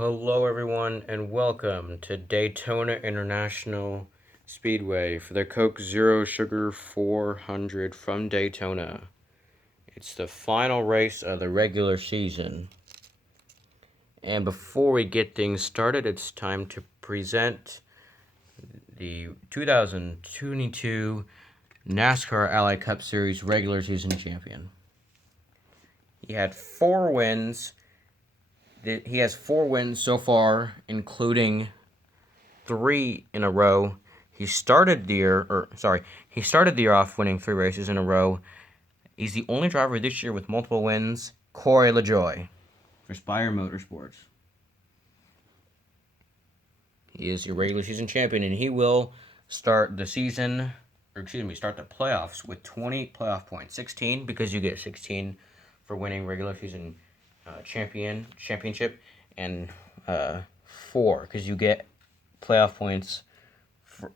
Hello, everyone, and welcome to Daytona International Speedway for the Coke Zero Sugar 400 from Daytona. It's the final race of the regular season. And before we get things started, it's time to present the 2022 NASCAR Ally Cup Series regular season champion. He had 4 wins. He has 4 wins so far, including 3 in a row. He started the year off winning 3 races in a row. He's the only driver this year with multiple wins. Corey Lejoy for Spire Motorsports. He is your regular season champion, and he will start the playoffs with 20 playoff points. 16 because you get 16 for winning regular season championship, and 4 because you get playoff points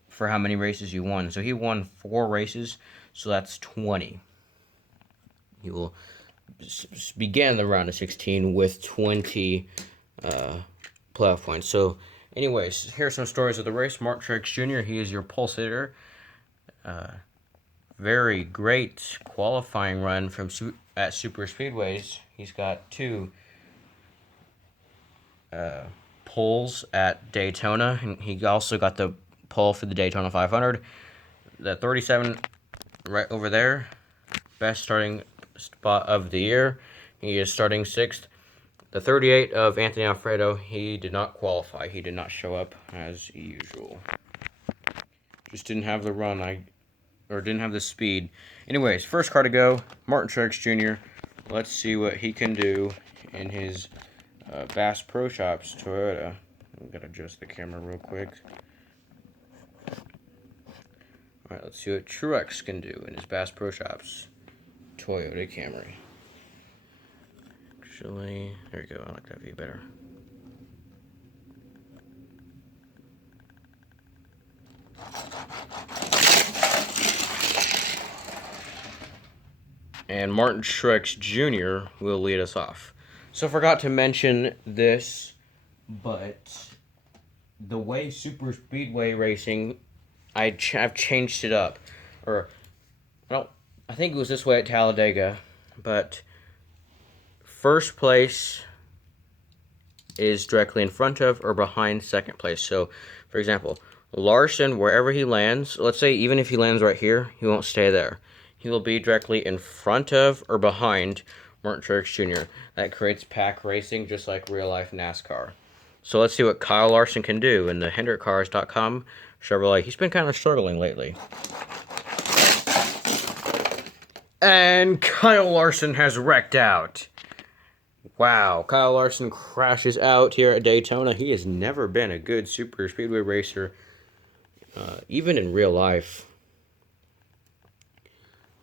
for how many races you won. So he won 4 races, so that's 20. He will begin the round of 16 with 20 playoff points. So anyways, here are some stories of the race. Martin Truex Jr., he is your pole sitter. Very great qualifying run at super speedways. He's got 2 poles at Daytona, and he also got the pole for the Daytona 500. The 37 right over there, best starting spot of the year. He is starting 6th. The 38 of Anthony Alfredo, he did not qualify. He did not show up as usual. Just didn't have the run, didn't have the speed. Anyways, first car to go, Martin Truex Jr. Let's see what he can do in his Bass Pro Shops Toyota. I'm going to adjust the camera real quick. Alright, let's see what Truex can do in his Bass Pro Shops Toyota Camry. Actually, there you go. I like that view better. And Martin Truex Jr. will lead us off. So I forgot to mention this, but the way super speedway racing, I've changed it up. I think it was this way at Talladega, but first place is directly in front of or behind second place. So, for example, Larson, wherever he lands, let's say even if he lands right here, he won't stay there. He will be directly in front of or behind Martin Truex Jr. That creates pack racing, just like real-life NASCAR. So let's see what Kyle Larson can do in the HendrickCars.com Chevrolet. He's been kind of struggling lately. And Kyle Larson has wrecked out. Wow, Kyle Larson crashes out here at Daytona. He has never been a good super speedway racer, even in real life.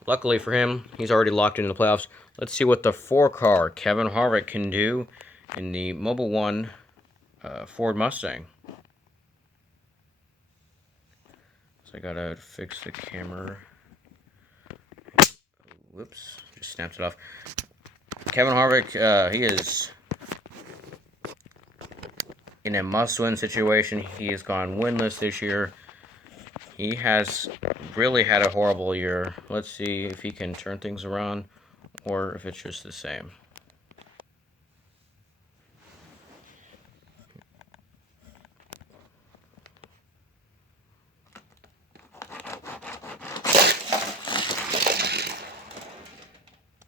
Luckily for him, he's already locked into the playoffs. Let's see what the 4-car Kevin Harvick can do in the Mobil 1 Ford Mustang. So I gotta fix the camera. Whoops, just snapped it off. Kevin Harvick, he is in a must-win situation. He has gone winless this year. He has really had a horrible year. Let's see if he can turn things around or if it's just the same.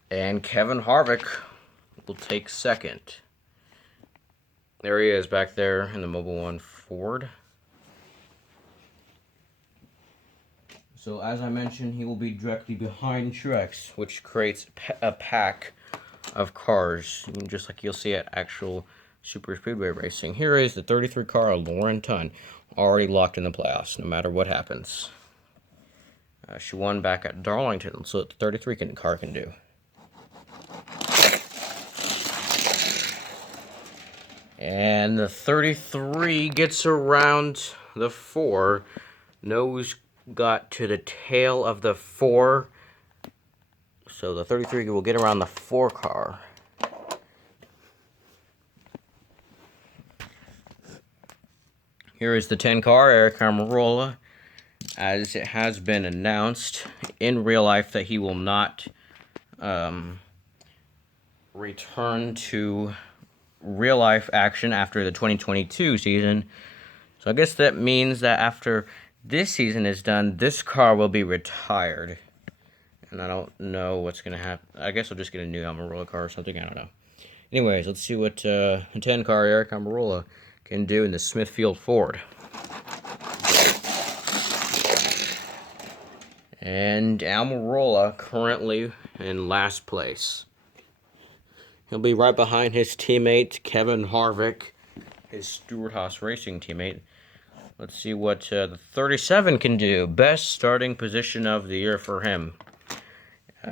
And Kevin Harvick will take second. There he is back there in the Mobil 1 Ford. So as I mentioned, he will be directly behind Truex, which creates a pack of cars, just like you'll see at actual super speedway racing. Here is the 33 car Lauren Tunn, already locked in the playoffs, no matter what happens. She won back at Darlington, so that the 33 car can do. And the 33 gets around the 4. Nose got to the tail of the 4. So the 33 will get around the 4 car. Here is the 10 car, Eric Almirola, as it has been announced in real life that he will not return to real life action after the 2022 season. So I guess that means that after this season is done, this car will be retired. And I don't know what's going to happen. I guess I'll just get a new Almirola car or something. I don't know. Anyways, let's see what a 10 car Eric Almirola can do in the Smithfield Ford. And Almirola currently in last place. He'll be right behind his teammate, Kevin Harvick, his Stewart-Haas Racing teammate. Let's see what the 37 can do. Best starting position of the year for him.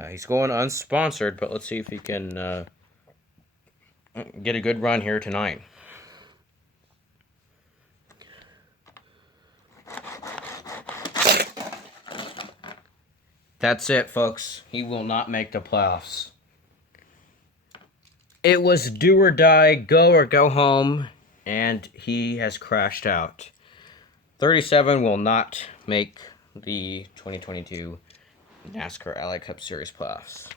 He's going unsponsored, but let's see if he can get a good run here tonight. That's it, folks. He will not make the playoffs. It was do or die, go or go home, and he has crashed out. 37 will not make the 2022 NASCAR Ally Cup Series playoffs.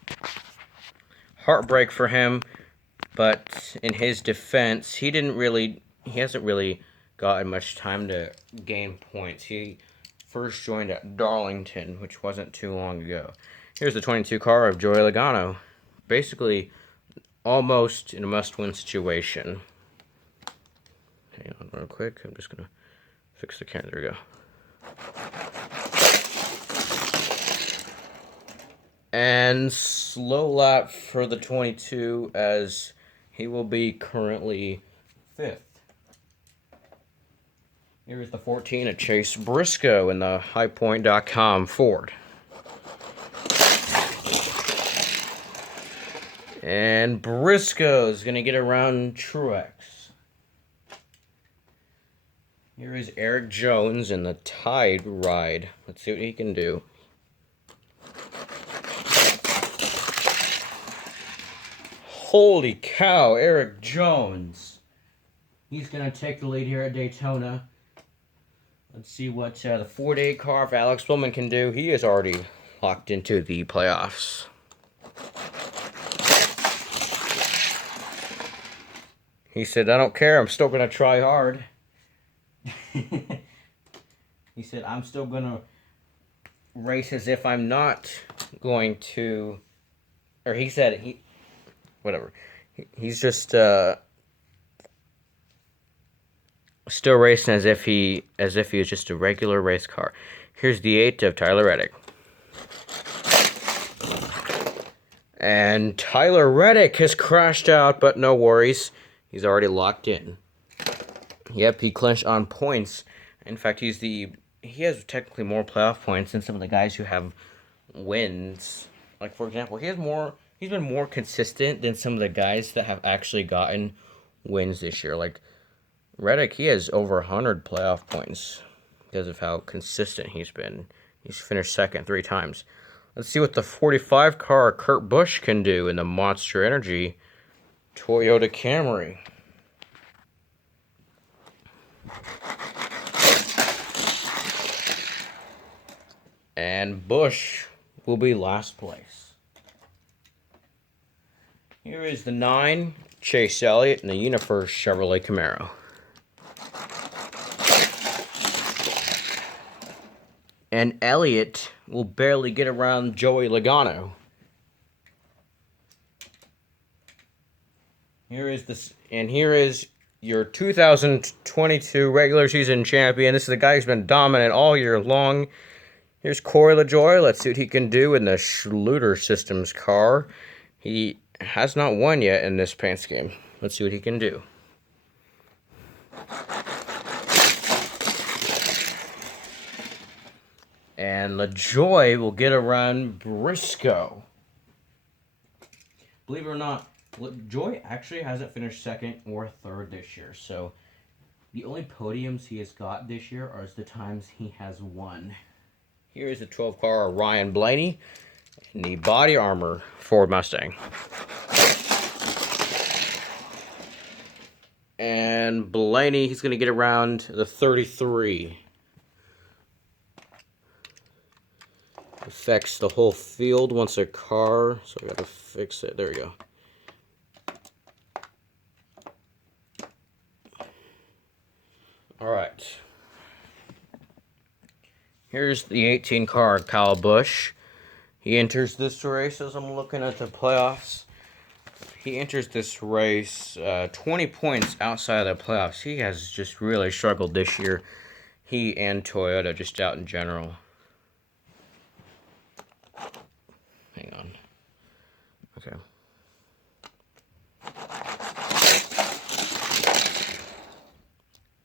Heartbreak for him, but in his defense, he hasn't really gotten much time to gain points. He first joined at Darlington, which wasn't too long ago. Here's the 22 car of Joey Logano. Basically, almost in a must-win situation. Hang on real quick. I'm just going to fix the camera. There we go. And slow lap for the 22 as he will be currently 5th. Here's the 14 of Chase Briscoe in the highpoint.com Ford. And Briscoe's going to get around Truex. Here is Eric Jones in the Tide Ride. Let's see what he can do. Holy cow, Eric Jones. He's going to take the lead here at Daytona. Let's see what the 4-day car of Alex Bowman can do. He is already locked into the playoffs. He said, I don't care, I'm still going to try hard. He said, I'm still going to race as if I'm not going to... Or he said, whatever. He's just still racing as if he was just a regular race car. Here's the 8 of Tyler Reddick. And Tyler Reddick has crashed out, but no worries. He's already locked in. Yep, he clinched on points. In fact, he has technically more playoff points than some of the guys who have wins. Like, for example, he's been more consistent than some of the guys that have actually gotten wins this year. Like, Reddick, he has over 100 playoff points because of how consistent he's been. He's finished second 3 times. Let's see what the 45 car Kurt Busch can do in the Monster Energy Toyota Camry. And Busch will be last place. Here is the 9, Chase Elliott in the UniFirst Chevrolet Camaro. And Elliott will barely get around Joey Logano. Here is your 2022 regular season champion. This is the guy who's been dominant all year long. Here's Corey Lejoy. Let's see what he can do in the Schluter Systems car. He has not won yet in this Pants game. Let's see what he can do. And Lejoy will get around Briscoe. Believe it or not, Lejoy actually hasn't finished second or third this year. So the only podiums he has got this year are the times he has won. Here is the 12 car Ryan Blaney in the body armor Ford Mustang. And Blaney, he's going to get around the 33. Affects the whole field once a car, so I got to fix it. There we go. All right. Here's the 18 car, Kyle Busch. He enters this race as I'm looking at the playoffs. He enters this race 20 points outside of the playoffs. He has just really struggled this year. He and Toyota just out in general. Hang on. Okay.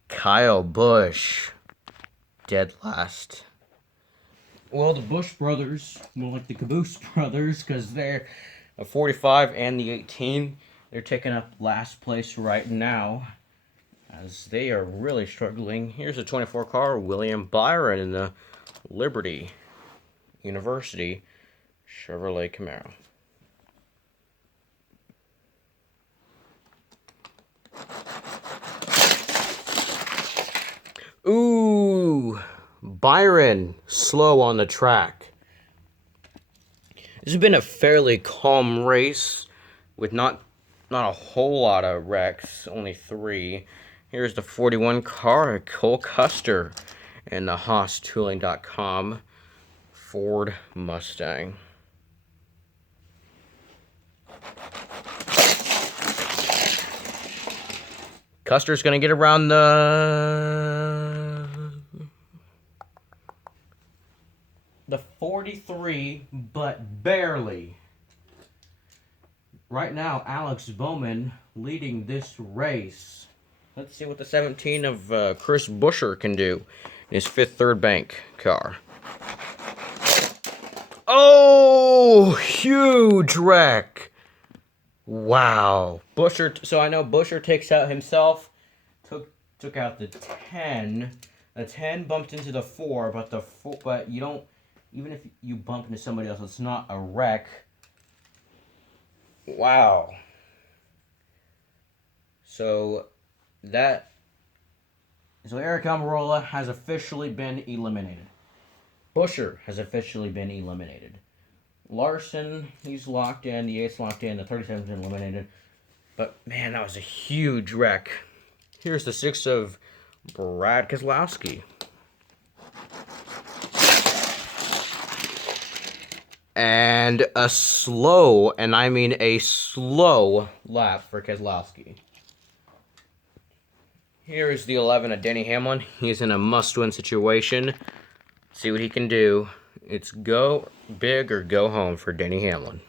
Kyle Busch, dead last. Well, the Busch brothers, more like the Caboose brothers, because they're a 45 and the 18. They're taking up last place right now, as they are really struggling. Here's a 24 car, William Byron in the Liberty University Chevrolet Camaro. Ooh, Byron slow on the track. This has been a fairly calm race with not a whole lot of wrecks, only 3. Here's the 41 car, Cole Custer, and the HaasTooling.com Ford Mustang. Custer's going to get around the 43, but barely. Right now, Alex Bowman leading this race. Let's see what the 17 of Chris Buescher can do in his 5th third bank car. Oh, huge wreck. Wow. Buescher, so I know Buescher takes out himself. Took out the 10. The 10 bumped into the 4, but but you don't, even if you bump into somebody else, it's not a wreck. Wow. So Eric Almirola has officially been eliminated. Buescher has officially been eliminated. Larson, he's locked in. The 8's locked in. The 37's been eliminated. But, man, that was a huge wreck. Here's the 6 of Brad Keselowski. And a slow, and I mean a slow lap for Keselowski. Here is the 11 of Denny Hamlin. He's in a must-win situation. See what he can do. It's go big or go home for Denny Hamlin.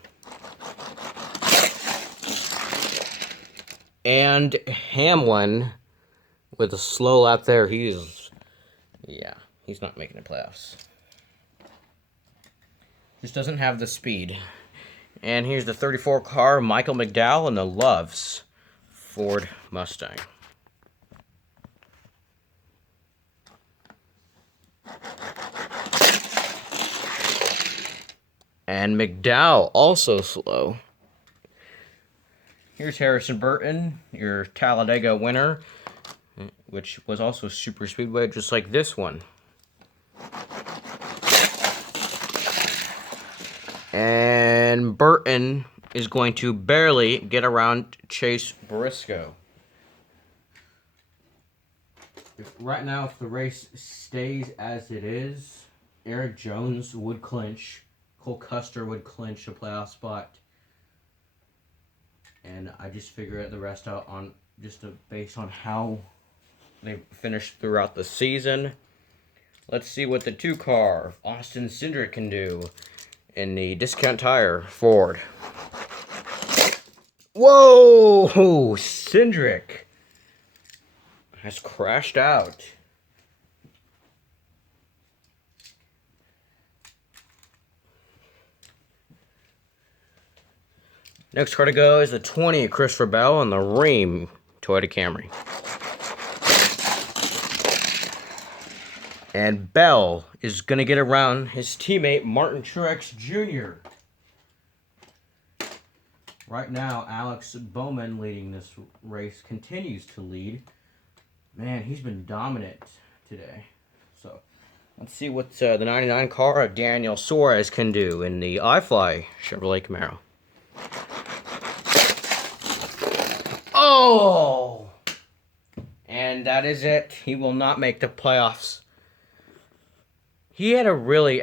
And Hamlin, with a slow lap there, he's not making the playoffs. Just doesn't have the speed. And here's the 34 car, Michael McDowell in the Loves Ford Mustang. And McDowell also slow. Here's Harrison Burton, your Talladega winner, which was also super speedway, just like this one. And Burton is going to barely get around Chase Briscoe. Right now, if the race stays as it is, Eric Jones would clinch. Cole Custer would clinch a playoff spot. And I just figure the rest out on based on how they finished throughout the season. Let's see what the 2 car, Austin Cindric, can do in the Discount Tire Ford. Whoa! Cindric has crashed out. Next car to go is the 20 Christopher Bell on the Rheem Toyota Camry. And Bell is going to get around his teammate Martin Truex Jr. Right now, Alex Bowman leading this race, continues to lead. Man, he's been dominant today. So, let's see what the 99 car of Daniel Suarez can do in the iFly Chevrolet Camaro. Oh! And that is it. He will not make the playoffs. He actually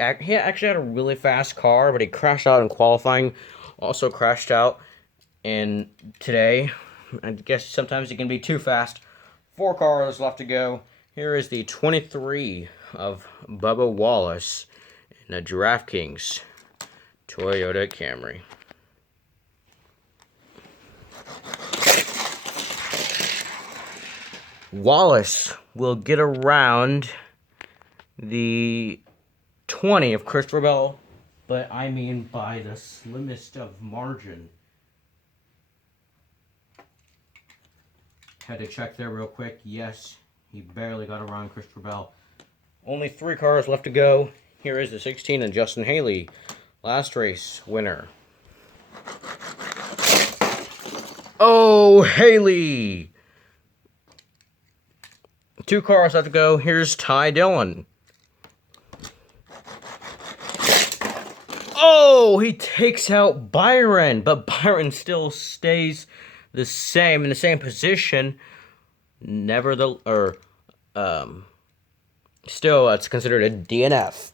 had a really fast car, but he crashed out in qualifying. Also crashed out in today. I guess sometimes it can be too fast. 4 cars left to go. Here is the 23 of Bubba Wallace in the DraftKings Toyota Camry. Wallace will get around the 20 of Christopher Bell, but I mean by the slimmest of margin. Had to check there real quick. Yes, he barely got around Christopher Bell. Only 3 cars left to go. Here is the 16 and Justin Haley, last race winner. Oh, Haley! 2 cars left to go. Here's Ty Dillon. Oh, he takes out Byron, but Byron still stays in the same position. Still, it's considered a DNF.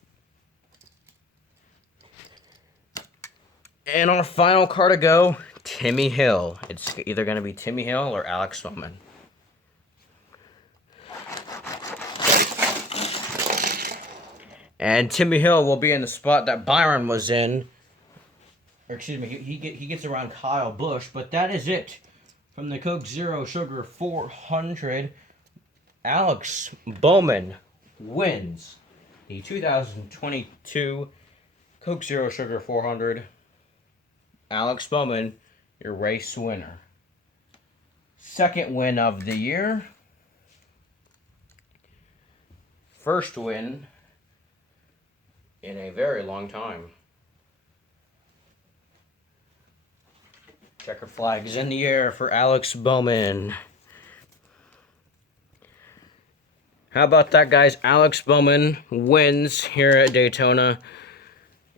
And our final car to go, Timmy Hill. It's either going to be Timmy Hill or Alex Bowman. And Timmy Hill will be in the spot that Byron was in. Or excuse me, he gets around Kyle Busch. But that is it from the Coke Zero Sugar 400. Alex Bowman wins the 2022 Coke Zero Sugar 400. Alex Bowman, your race winner. Second win of the year. First win in a very long time. Checker flags in the air for Alex Bowman. How about that, guys? Alex Bowman wins here at Daytona.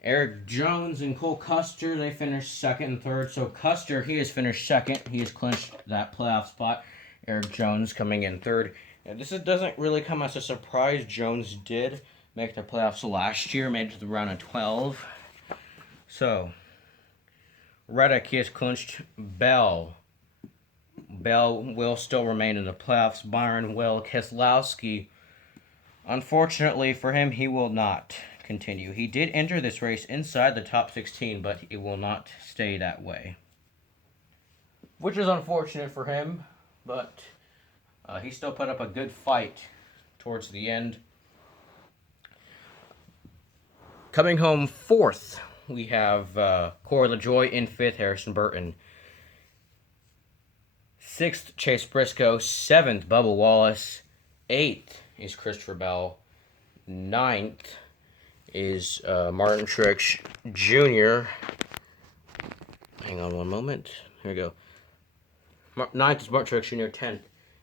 Eric Jones and Cole Custer, they finished second and third. So Custer, he has finished second. He has clinched that playoff spot. Eric Jones coming in third. And this doesn't really come as a surprise. Jones did make the playoffs last year, made it to the round of 12. So, Reddick, he has clinched Bell. Bell will still remain in the playoffs. Byron will. Keselowski, unfortunately for him, he will not continue. He did enter this race inside the top 16, but it will not stay that way. Which is unfortunate for him, but he still put up a good fight towards the end. Coming home fourth, we have Corey Lejoy in fifth, Harrison Burton. Sixth, Chase Briscoe. Seventh, Bubba Wallace. Eighth is Christopher Bell. Ninth is Martin Truex Jr. Hang on one moment. Here we go. Ninth is Martin Truex Jr. 10th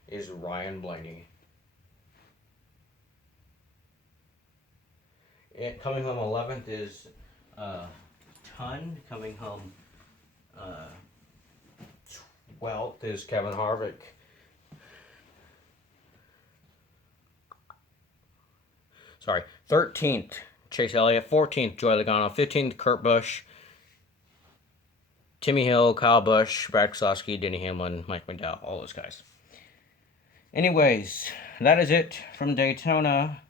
is Ryan Blaney. And coming home 11th is Ton. Coming home 12th is Kevin Harvick. Sorry, 13th Chase Elliott. 14th Joey Logano. 15th Kurt Busch. Timmy Hill, Kyle Busch, Brad Keselowski, Denny Hamlin, Mike McDowell, all those guys. Anyways, that is it from Daytona.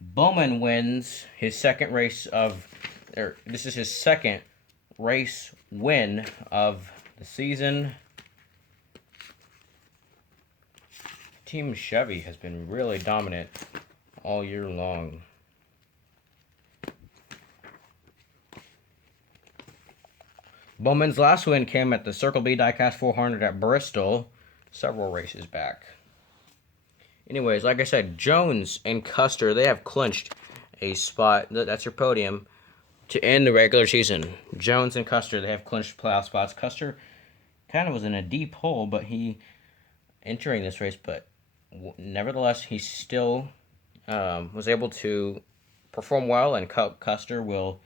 Bowman wins his second race this is his second race win of the season. Team Chevy has been really dominant all year long. Bowman's last win came at the Circle B Diecast 400 at Bristol, several races back. Anyways, like I said, Jones and Custer, they have clinched a spot. That's your podium to end the regular season. Jones and Custer, they have clinched playoff spots. Custer kind of was in a deep hole, but he entering this race, but nevertheless, he still was able to perform well, and Custer will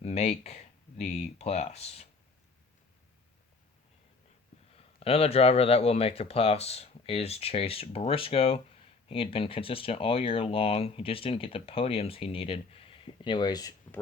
make the playoffs. Another driver that will make the playoffs is Chase Briscoe. He had been consistent all year long. He just didn't get the podiums he needed. Anyways,